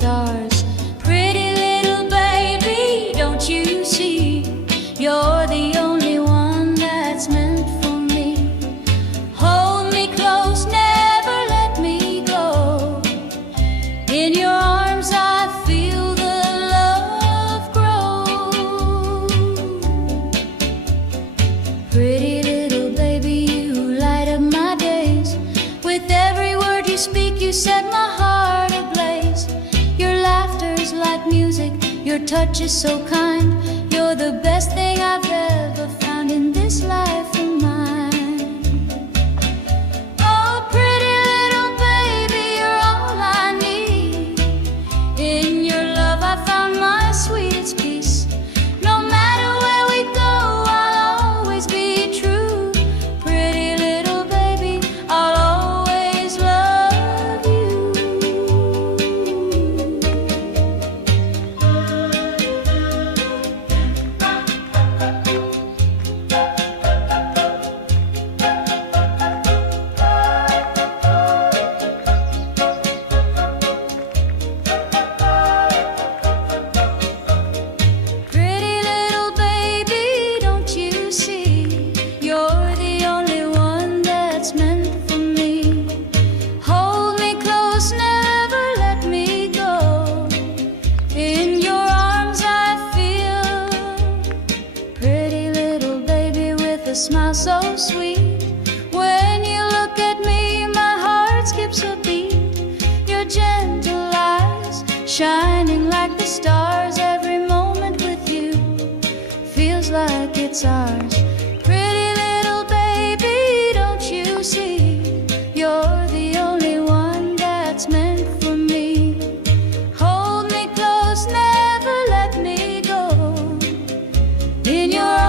it's ours. Pretty little baby, don't you see? You're the only one that's meant for me. Hold me close, never let me go. In your arms I feel the love grow. Pretty little baby, you light up my days. With every word you speak, you set my heart ablaze. Your laughter's like music, your touch is so kind. You're the best thing I've ever found in this life of mine. Oh, pretty little baby, you're all I need. In your love I found my sweetest peace. No matter where we go, I'll always be true. Pretty little baby, I'll always love you. Pretty little baby, don't you see? You're the only one that's meant for me. Hold me close, never let me go. In your arms I feel. Pretty little baby with a smile so sweet. When you look at me, my heart skips a beat. Your gentle eyes, shining like the stars. Every moment with you feels like it's ours. Pretty little baby, don't you see? You're the only one that's meant for me. Hold me close, never let me go. In your